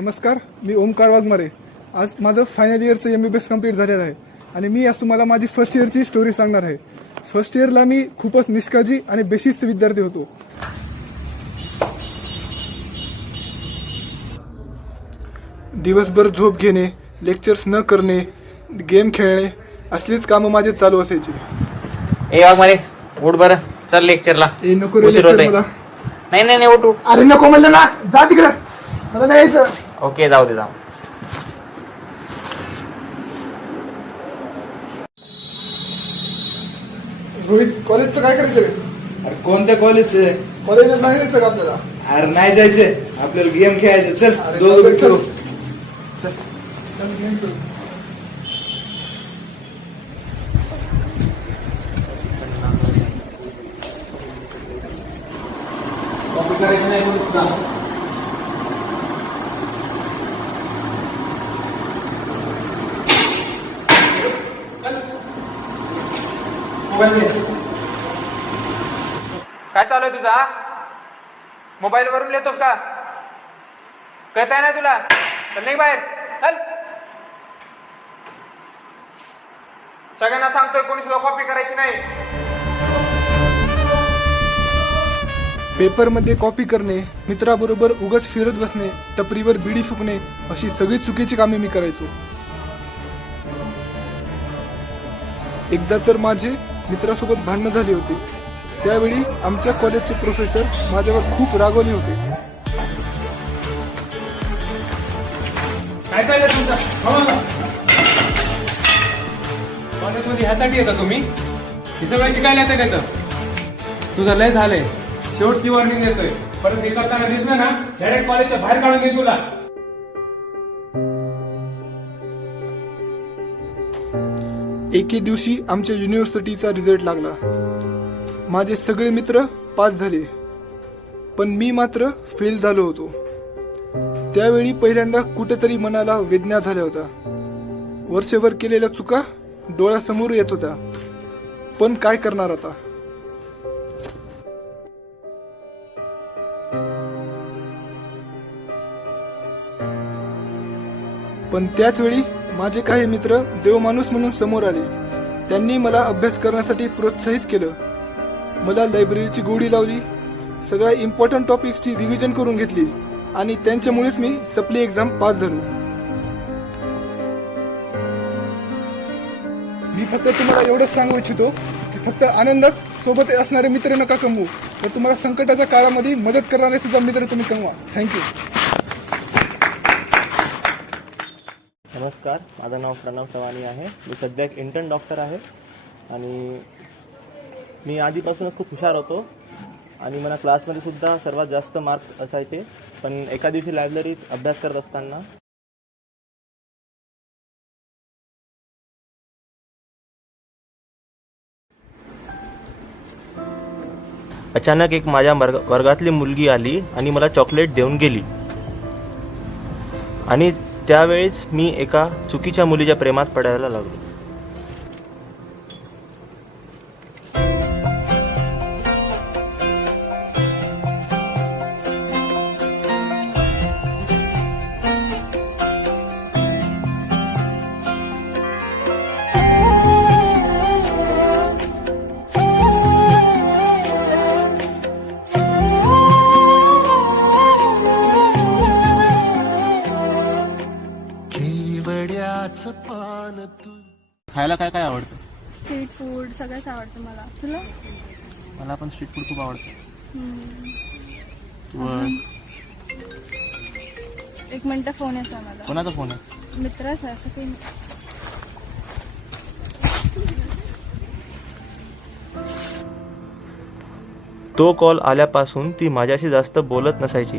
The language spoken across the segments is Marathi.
नमस्कार, मी ओमकार वाघमारे. आज माझं फायनल इयरचं MBBS कंप्लीट झालेलं आहे आणि मी आज तुम्हाला माझी फर्स्ट इयरची स्टोरी सांगणार आहे. फर्स्ट इयरला मी खूपच निष्काळजी आणि बेशिस्त विद्यार्थी होतो. दिवसभर झोप घेणे, लेक्चर्स न करणे, गेम खेळणे असलीच कामं माझे चालू असायची. ए वाघमारे उठ बरं, चल लेक्चरला. ए नको रे उशीर lecture होतोय. मला. नाही नाही नाही, उठ उठ. अरे नको म्हणलं ना, जा तिकडे, मला नाही यायचं. ओके जाऊ दे, जाऊ. रोहित, कॉलेजचं काय करायचं रे? अरे कोणत्या कॉलेजचे? कॉलेजला सांगितलं का आपल्याला? अरे नाही जायचे, आपल्याला गेम खेळायचे. चल अरे दोघं चल, खेळू. चल. चल, game खेळू. काय चालू आहे तुझा? मोबाईल वरून लिहितोस का? कळताय ना तुला? चल निघ बाहेर, चल. सगळ्यांना सांगतोय, कोणी सुद्धा कॉपी करायची नाही. पेपरमध्ये कॉपी करणे, मित्राबरोबर उगाच फिरत बसणे, टपरीवर बिडी फुकणे अशी सगळी चुकीची कामे मी करायचो. एकदा तर माझे मित्रासोबत भांडणं झाली होती. त्यावेळी आमच्या कॉलेजचे प्रोफेसर माझ्यावर खूप रागवले होते. काय चाललंय तुमचं? कॉलेजमध्ये ह्यासाठी येता तुम्ही? हे सगळं शिकायला येतं का इथं? तुझं लय झालंय, शेवटची वॉर्निंग देतोय. परत हे करताना दिसलं ना, डायरेक्ट कॉलेजच्या बाहेर काढून दे तुला. एके दिवशी आमच्या युनिव्हर्सिटीचा रिझल्ट लागला. माझे सगळे मित्र पास झाले, पण मी मात्र फेल झालो होतो. त्यावेळी पहिल्यांदा कुठेतरी मनाला वेदना झाल्या होत्या. वर्षभर केलेल्या चुका डोळ्यासमोर येत होत्या, पण काय करणार आता? पण त्याच वेळी माझे काही मित्र देवमाणूस म्हणून समोर आले. त्यांनी मला अभ्यास करण्यासाठी प्रोत्साहित केलं. मला लायब्ररीची गोडी लावली, सगळ्या इम्पॉर्टंट टॉपिक्सची रिव्हिजन करून घेतली आणि त्यांच्यामुळेच मी सप्ली एक्झाम पास झालो. मी फक्त तुम्हाला एवढंच सांगू इच्छितो की फक्त आनंदात सोबत असणारे मित्र नका कमवू, तर तुम्हाला संकटाच्या काळामध्ये मदत करणारे सुद्धा मित्र तुम्ही कमवा. थँक्यू. नमस्कार, माझं नाव प्रणव चव्हाणी आहे. मी सध्या एक इंटर्न डॉक्टर आहे आणि मी आधीपासूनच खूप हुशार होतो आणि मला क्लासमध्ये सुद्धा सर्वात जास्त मार्क्स असायचे. पण एका दिवशी लायब्ररीत अभ्यास करत असताना अचानक एक माझ्या वर्गातली मुलगी आली आणि मला चॉकलेट देऊन गेली आणि त्यावेळेस मी एका चुकीच्या मुलीच्या प्रेमात पडायला लागलो. खायला काय काय आवडतं? स्ट्रीट फूड सगळंच आवडतं मला. तुला? मला पण स्ट्रीट फूड खूप आवडतं. एक मिनिट, फोन येतो मला. कोणाचा फोन आहे? मित्राच आहे, असं काही नाही. तो कॉल आल्यापासून ती माझ्याशी जास्त बोलत नसायची.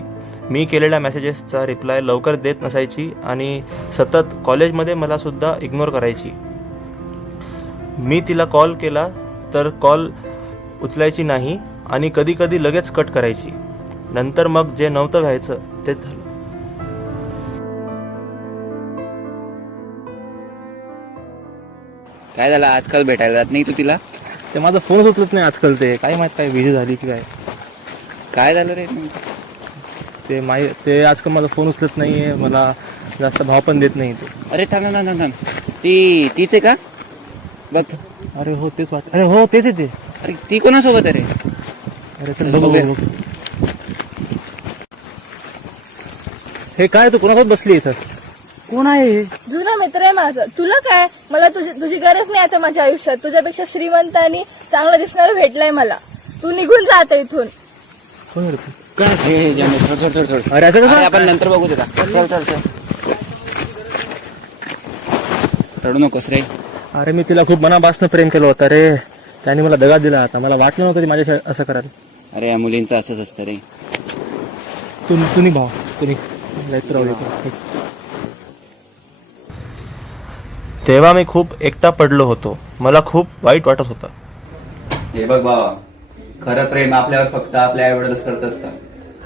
मी केलेल्या मेसेजेसचा रिप्लाय लवकर देत नसायची आणि सतत कॉलेजमध्ये मला सुद्धा इग्नोर करायची. मी तिला कॉल केला तर कॉल उचलायची नाही आणि कधी कधी लगेच कट करायची. नंतर मग जे नव्हतं व्हायचं तेच झालं. काय झालं, आजकाल भेटायला जात नाही तू तिला? ते माझा फोनच उचलत नाही आजकाल. ते काय माहित काय बिझी झाली की काय. काय झालं रे? ते आजकाल माझा फोन उचलत नाही आहे, मला जास्त भाव पण देत नाही ते. अरे थांब तीच आहे का बघ. अरे हो तेच अरे हो तेच आहे ते. अरे ती कोणासोबत आहे रे? अरे चल बघू. हे काय तू कोणासोबत बसली इथं? कोण आहे? जुना मित्र आहे माझा. तुला काय, मला तुझी गरज नाही आता माझ्या आयुष्यात. तुझ्यापेक्षा श्रीमंत आणि चांगला दिसणारा भेटलाय मला. तू निघून जा आता इथून. कोण आहे रे तू? थोड अरे असं कसं? आपण नंतर बघू देता. चल रडू नकोस रे. अरे मी तिला खूप मनापासून प्रेम केलं होतं रे, त्याने मला दगा दिला. आता मला वाटलं नव्हतं ती माझ्या असं करायला. अरे या मुलींचं असंच असतं रे. तुम्ही भाव तुम्ही तेव्हा मी खूप एकटा पडलो होतो. मला खूप वाईट वाटत होतं. हे बघ बाबा, खरं प्रेम आपल्यावर फक्त आपल्या आईवडिलच करत असतात.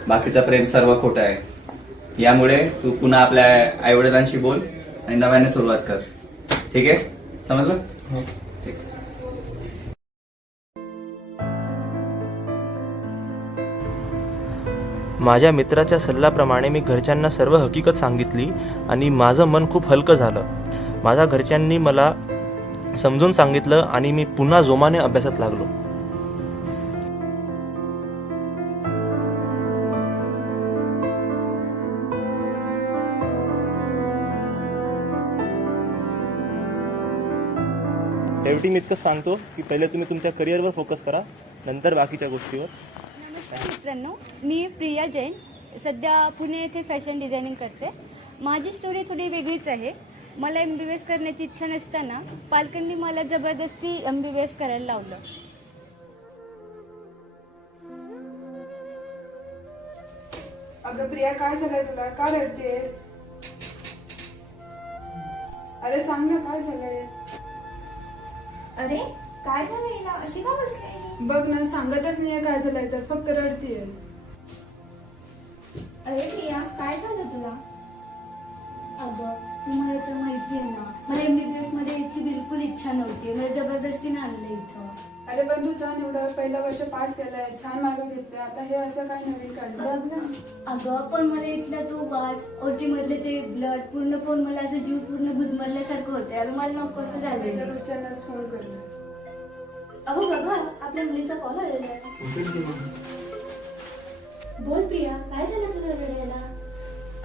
बाकीचं प्रेम सर्व खोटं आहे. यामुळे तू पुन्हा आपल्या आईवडिलांशी बोल आणि नव्याने सुरुवात कर. ठीक आहे, समजलं? ठीक. माझ्या मित्राच्या सल्ल्याप्रमाणे मी घरच्यांना सर्व हकीकत सांगितली आणि माझं मन खूप हलकं झालं. माझ्या घरच्यांनी मला समजून सांगितलं आणि मी पुन्हा जोमाने अभ्यासात लागलो. शेवटी मी इतकं सांगतो की पहिले तुम्ही तुमच्या करिअरवर फोकस करा, नंतर बाकीच्या गोष्टीवर. नमस्कार मित्रांनो, मी प्रिया जैन. सध्या पुणे येथे फॅशन डिझायनिंग करते. माझी स्टोरी थोडी वेगळीच आहे. मला MBBS करण्याची इच्छा नसताना पालकांनी मला जबरदस्ती MBBS करायला लावलं. अगं प्रिया, काय झालंय तुला? का रडतेस? अरे सांग ना, काय झालंय? अरे काय झालं हिला? अशी का बसली? बघ ना, सांगतच नाहीये काय झालंय तर फक्त रडतीये. अरे प्रिया, काय झालं तुला? अगं तुम्हाला तर माहिती आहे ना, मला MBBS मध्ये यायची बिलकुल इच्छा नव्हती. मला जबरदस्तीने आणलं इथं. अरे पण तू छान एवढं पहिलं वर्ष पास केलंय, छान मार्क घेतले, आता हे असं काय नवीन काढलं? बघ ना. अगं पण मला इथला तो वास, ओटी मधले ते ब्लड पूर्ण पाहून मला असं जीव पूर्ण गुदमरल्यासारखं होतं. अगं मला नको असं त्याच्या झालं. घरच्यांनाच फोन करलं. अहो बघा, आपल्या मुलीचा कॉल आलेला आहे. बोल प्रिया, काय झालं तुला रडायला?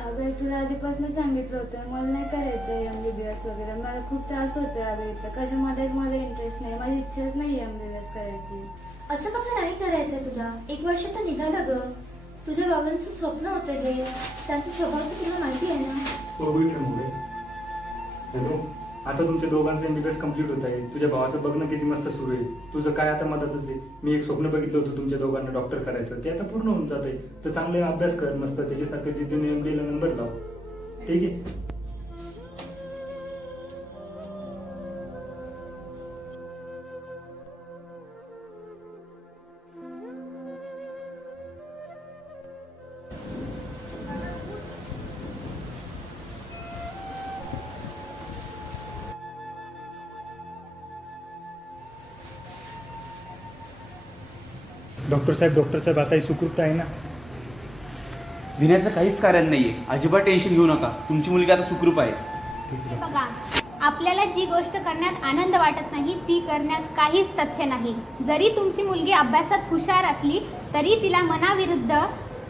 अगं तुला आधीपासून सांगितलं होतं मला नाही करायचं MBBS वगैरे. मला खूप त्रास होतोय अगं इथं. कशामध्येच माझा इंटरेस्ट नाही, माझी इच्छाच नाही MBBS करायची. असं कसं नाही करायचं तुला? 1 वर्ष तर निघालं ग. तुझ्या बाबांचं स्वप्न होतं हे. त्यांचा स्वभाव तर तुला माहिती आहे ना. हॅलो, आता तुमच्या दोघांचं MBBS कम्प्लीट होत आहे. तुझ्या भावाचं बघणं किती मस्त सुरू आहे. तुझं काय आता मदतच आहे. मी एक स्वप्न बघितलं होतं तुमच्या दोघांना डॉक्टर करायचं, ते आता पूर्ण होऊन जात आहे. तर चांगले अभ्यास कर, मस्त त्याच्यासारखं जिद्दीने MBA ला नंबर लाव. ठीक आहे. डॉक्टर साहेब आता ही सुखरूप आहे ना? भिण्याचं काहीच कारण नाहीये. अजिबात टेन्शन घेऊ नका. तुमची मुलगी आता सुखरूप आहे. बघा, आपल्याला जी गोष्ट करण्यात आनंद वाटत नाही ती करण्यात काहीच तथ्य नाही. जरी तुमची मुलगी अभ्यासात हुशार असली तरी तिला मनाविरुद्ध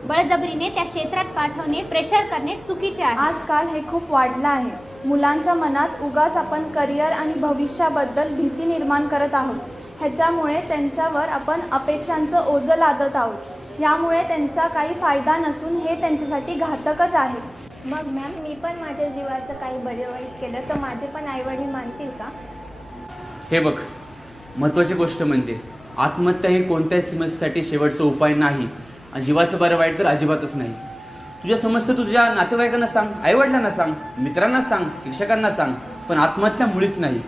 बळजबरीने त्या क्षेत्रात पाठवणे, प्रेशर करणे चुकीचे आहे. आजकाल हे खूप वाढलं आहे. मुलांच्या मनात उगाच आपण करिअर आणि भविष्याबद्दल भीती निर्माण करत आहोत. ह्याच्यामुळे त्यांच्यावर आपण अपेक्षांचं ओझं लादत आहोत. यामुळे त्यांचा काही फायदा नसून हे त्यांच्यासाठी घातकच आहे. मग मॅम, मी पण माझ्या जीवाचं काही बरे वाईट केलं तर माझे पण आईवडील मानतील का? हे बघ, महत्वाची गोष्ट म्हणजे आत्महत्या हे कोणत्याही समस्येसाठी शेवटचा उपाय नाही. आणि जीवाचं बरं वाईट तर अजिबातच नाही. तुझ्या समस्या तुझ्या नातेवाईकांना सांग, आईवडिलांना सांग, मित्रांना सांग, शिक्षकांना सांग, पण आत्महत्या मुळीच नाही.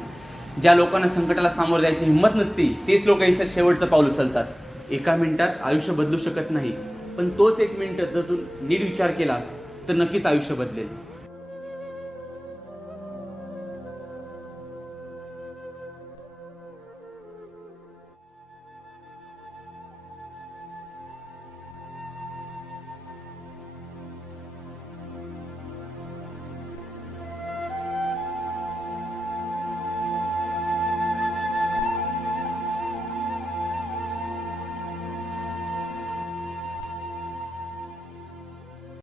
ज्या लोकांना संकटाला सामोरं द्यायची हिंमत नसती तेच लोक इथे शेवटचं पाऊल उचलतात. एका मिनिटात आयुष्य बदलू शकत नाही, पण तोच 1 मिनिट जर तू नीट विचार केलास तर नक्कीच आयुष्य बदलेल.